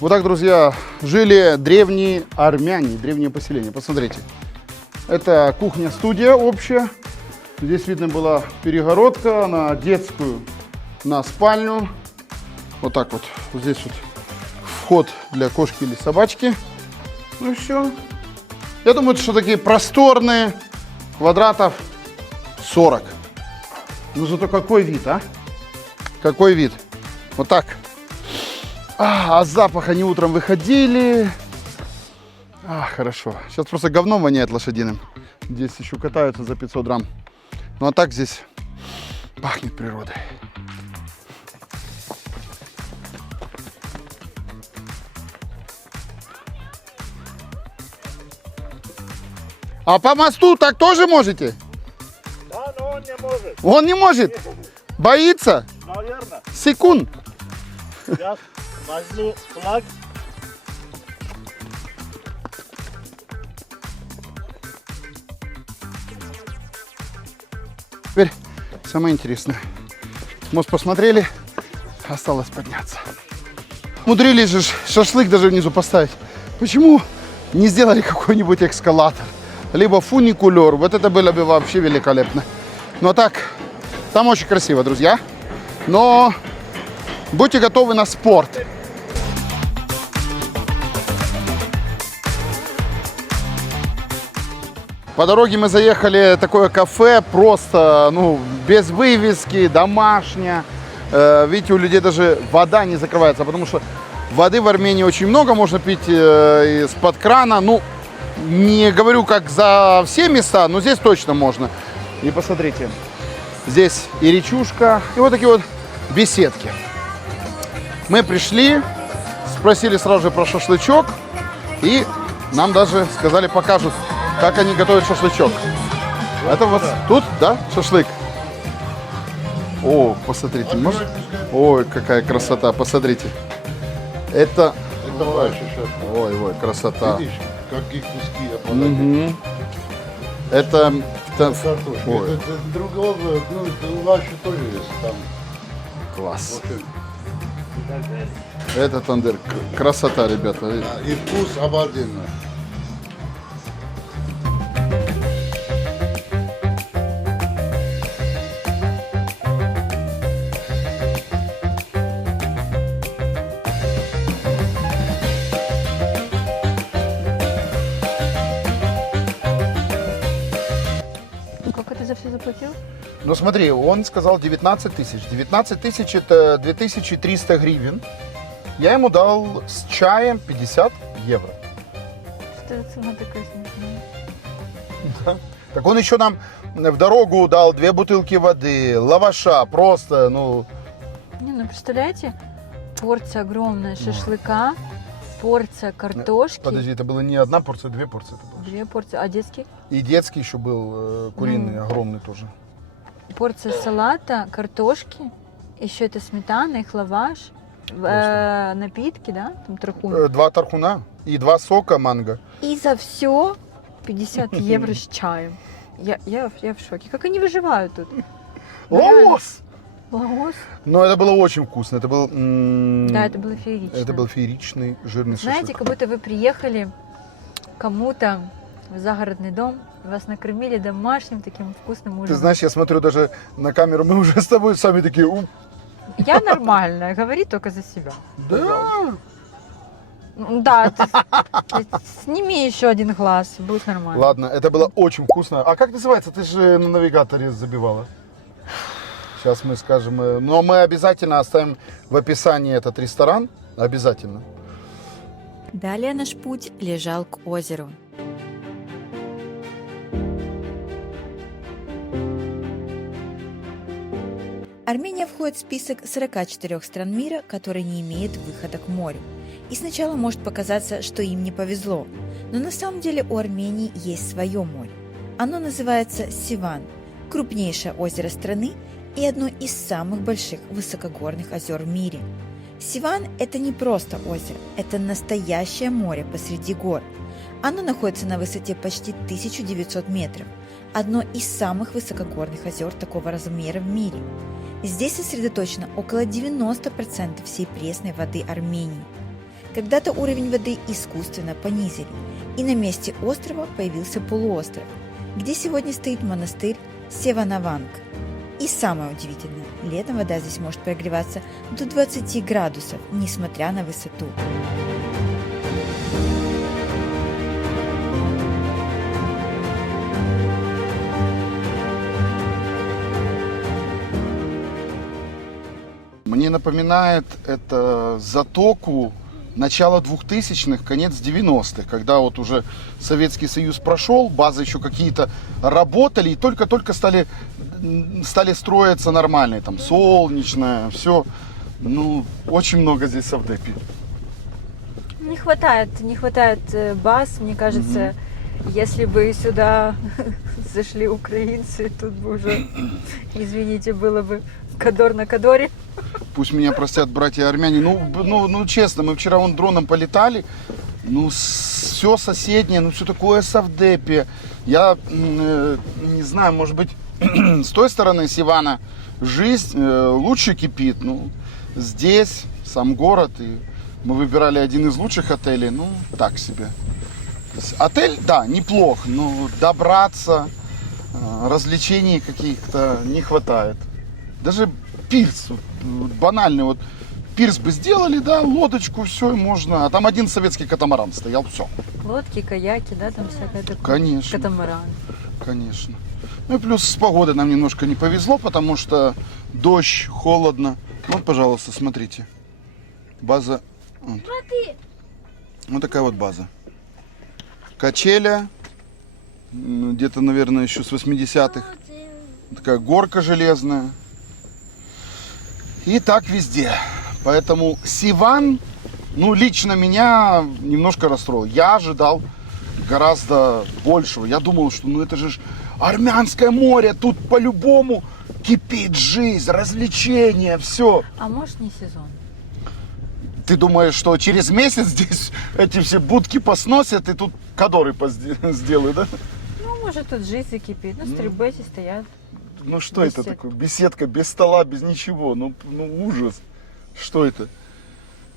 Вот так, друзья, жили древние армяне, древнее поселение. Посмотрите, это кухня-студия общая. Здесь видно была перегородка на детскую, на спальню. Вот так вот. Вот здесь вот вход для кошки или собачки. Ну и все. Я думаю, что такие просторные, квадратов 40. Ну зато какой вид, а? Какой вид. Вот так. А запах они утром выходили. Хорошо. Сейчас просто говном воняет лошадиным. Здесь еще катаются за 500 грамм. Ну а так здесь пахнет природой. А по мосту так тоже можете? Да, но он не может. Он не может? Боится? Наверное. Секунд. Сейчас возьму флаг. Теперь самое интересное. Мост посмотрели, осталось подняться. Умудрились же шашлык даже внизу поставить. Почему не сделали какой-нибудь эскалатор? Либо фуникулер. Вот это было бы вообще великолепно. Но так, там очень красиво, друзья. Но будьте готовы на спорт. По дороге мы заехали в такое кафе, просто, ну, без вывески, домашнее. Видите, у людей даже вода не закрывается, потому что воды в Армении очень много, можно пить из-под крана. Ну, не говорю, как за все места, но здесь точно можно. И посмотрите, здесь и речушка, и вот такие вот беседки. Мы пришли, спросили сразу же про шашлычок, и нам даже сказали, покажут, как они готовят шашлычок. Это вот тут, да, шашлык? О, посмотрите, может? Ой, какая красота, посмотрите. Это... Ой, красота. Видишь, какие куски я Мгм. Это... картошки. Ой, Это другого, ну, ваши тоже есть там. класс. В общем, Это тандыр. Красота, ребята. и вкус обалденный. Сколько ты за все заплатил? Ну смотри, он сказал 19 тысяч. 19 тысяч это 2300 гривен. Я ему дал с чаем 50 евро. Что это цена такая смешная? Так он еще нам в дорогу дал 2 бутылки воды, лаваша, просто, ну... Не, ну представляете, порция огромная шашлыка, порция картошки, Подожди, это было не одна порция, 2 порции. Это было. 2 порции, а детский? И детский еще был куриный, огромный тоже. Порция салата, картошки, еще это сметана, их лаваш, напитки, да, там трухун. 2 тархуна и 2 сока манго. И за все 50 евро с чаем. Я в шоке. Как они выживают тут? Лаос! Лаос? Но это было очень вкусно. Это был... Да, это было феерично. Это был фееричный, жирный Знаете, шашлык. как будто вы приехали кому-то в загородный дом, вас накормили домашним таким вкусным ужином. Ты знаешь, я смотрю даже на камеру, мы уже с тобой сами такие... Я нормальная, говори только за себя. Да. Да, ты сними еще один глаз, будет нормально. Ладно, это было очень вкусно. А как называется? Ты же на навигаторе забивала. Сейчас мы скажем... Но мы обязательно оставим в описании этот ресторан. Обязательно. Далее наш путь лежал к озеру. Армения входит в список 44 стран мира, которые не имеют выхода к морю. И сначала может показаться, что им не повезло, но на самом деле у Армении есть свое море. Оно называется Сиван, крупнейшее озеро страны и одно из самых больших высокогорных озер в мире. Сиван – это не просто озеро, это настоящее море посреди гор. Оно находится на высоте почти 1900 метров, одно из самых высокогорных озер такого размера в мире. Здесь сосредоточено около 90% всей пресной воды Армении. Когда-то уровень воды искусственно понизили, и на месте острова появился полуостров, где сегодня стоит монастырь Севанаванг. И самое удивительное, летом вода здесь может прогреваться до 20 градусов, несмотря на высоту. Мне напоминает это затоку начала 2000-х, конец 90-х, когда вот уже Советский Союз прошел, базы еще какие-то работали, и только-только стали строиться нормальные, там, солнечное, все. Ну, очень много здесь Савдепи. Не хватает баз, мне кажется, если бы сюда зашли украинцы, тут бы уже, извините, было бы Кадор на Кадоре. Пусть меня простят братья армяне. Ну, честно, мы вчера вон дроном полетали. Ну, все соседнее, ну, все такое Савдепия. Я не знаю, может быть, с той стороны Сивана жизнь лучше кипит. Ну, здесь сам город, и мы выбирали один из лучших отелей. Ну, так себе. Отель, да, неплох, но добраться, развлечений каких-то не хватает. Даже пирс, вот, банальный, вот пирс бы сделали, да, лодочку, все, и можно. А там один советский катамаран стоял, все. Лодки, каяки, да, там всякое такое. Конечно. Катамаран. Конечно. Ну и плюс с погодой нам немножко не повезло, потому что дождь, холодно. Вот, пожалуйста, смотрите. База. Вот, вот такая вот база. Качеля. Где-то, наверное, еще с 80-х. Такая горка железная. И так везде. Поэтому Сиван, ну, лично меня немножко расстроил. Я ожидал гораздо большего. Я думал, что ну это же Армянское море, тут по-любому кипит жизнь, развлечения, все. А может не сезон? Ты думаешь, что через месяц здесь эти все будки посносят и тут кадоры сделают, да? Ну, может тут жизнь закипит. Ну, стрельбети стоят. Ну что это такое? Беседка без стола, без ничего. Ну ужас. Что это?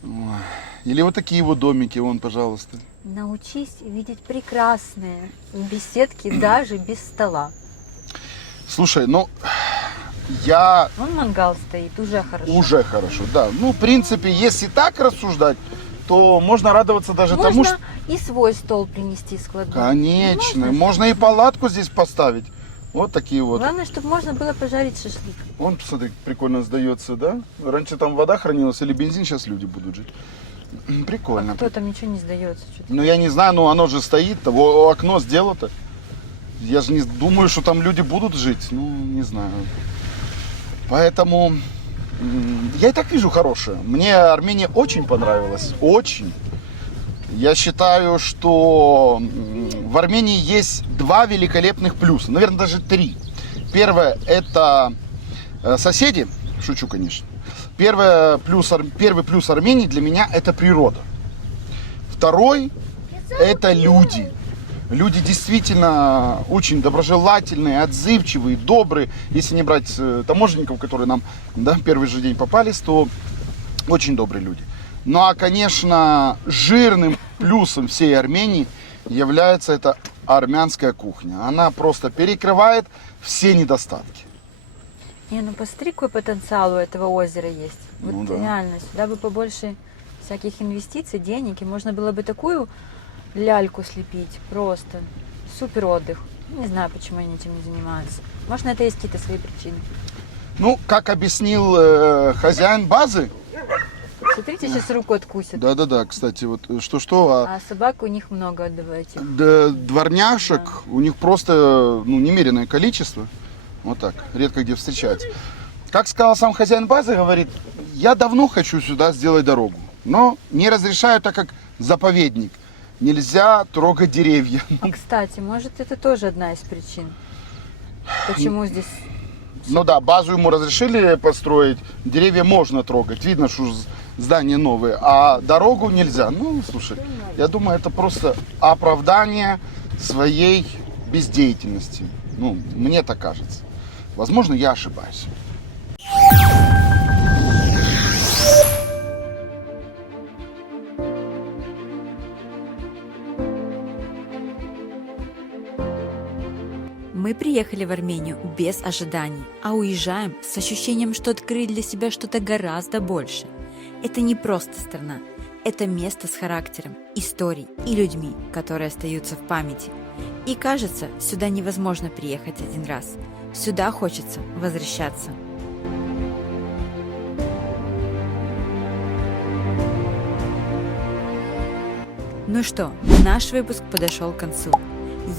Ой. Или вот такие вот домики, вон, пожалуйста. Научись видеть прекрасные беседки даже без стола. Слушай, ну я... Вон мангал стоит, уже хорошо. Уже хорошо, да. Ну, в принципе, если так рассуждать, то можно радоваться даже тому, что... Можно и свой стол принести складной. Конечно. Можно и палатку здесь поставить. Вот такие вот. Главное, чтобы можно было пожарить шашлык. Вон, посмотри, прикольно сдается, да? Раньше там вода хранилась или бензин, сейчас люди будут жить. Прикольно. А кто там ничего не сдается? Что-то. Ну, я не знаю, но оно же стоит, того окно сделано-то. Я же не думаю, что там люди будут жить. Ну, не знаю. Поэтому я и так вижу хорошее. Мне Армения очень понравилась. Очень. Я считаю, что в Армении есть два великолепных плюса. Наверное, даже три. Первое – это соседи. Шучу, конечно. Первый плюс Армении для меня – это природа. Второй – это люди. Люди действительно очень доброжелательные, отзывчивые, добрые. Если не брать таможенников, которые нам первый же день попались, то очень добрые люди. Ну а, конечно, жирным плюсом всей Армении является эта армянская кухня. Она просто перекрывает все недостатки. Не, ну посмотри, какой потенциал у этого озера есть. Вот Ну да. реально, сюда бы побольше всяких инвестиций, денег, и можно было бы такую ляльку слепить. Просто супер отдых. Не знаю, почему они этим не занимаются. Может, на это есть какие-то свои причины. Ну, как объяснил хозяин базы, Смотрите, сейчас руку откусят. да-да-да, кстати, вот что-что, А собак у них много, отдавайте. дворняшек у них просто немеренное количество. Вот так, редко где встречается. Как сказал сам хозяин базы, говорит, я давно хочу сюда сделать дорогу, но не разрешаю, так как заповедник. Нельзя трогать деревья. А, кстати, может, это тоже одна из причин, почему здесь... Ну да, базу ему разрешили построить, деревья можно трогать, видно, что здания новые, а дорогу нельзя. Ну, слушай, я думаю, это просто оправдание своей бездеятельности. Ну, мне так кажется. Возможно, я ошибаюсь. Мы Мы приехали в Армению без ожиданий, а уезжаем с ощущением, что открыли для себя что-то гораздо больше. Это не просто страна, это место с характером, историей и людьми, которые остаются в памяти. И кажется, сюда невозможно приехать один раз. Сюда хочется возвращаться. Ну что, наш выпуск подошел к концу.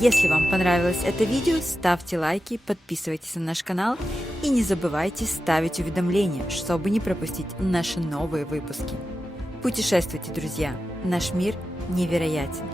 Если вам понравилось это видео, ставьте лайки, подписывайтесь на наш канал и не забывайте ставить уведомления, чтобы не пропустить наши новые выпуски. Путешествуйте, друзья! Наш мир невероятен!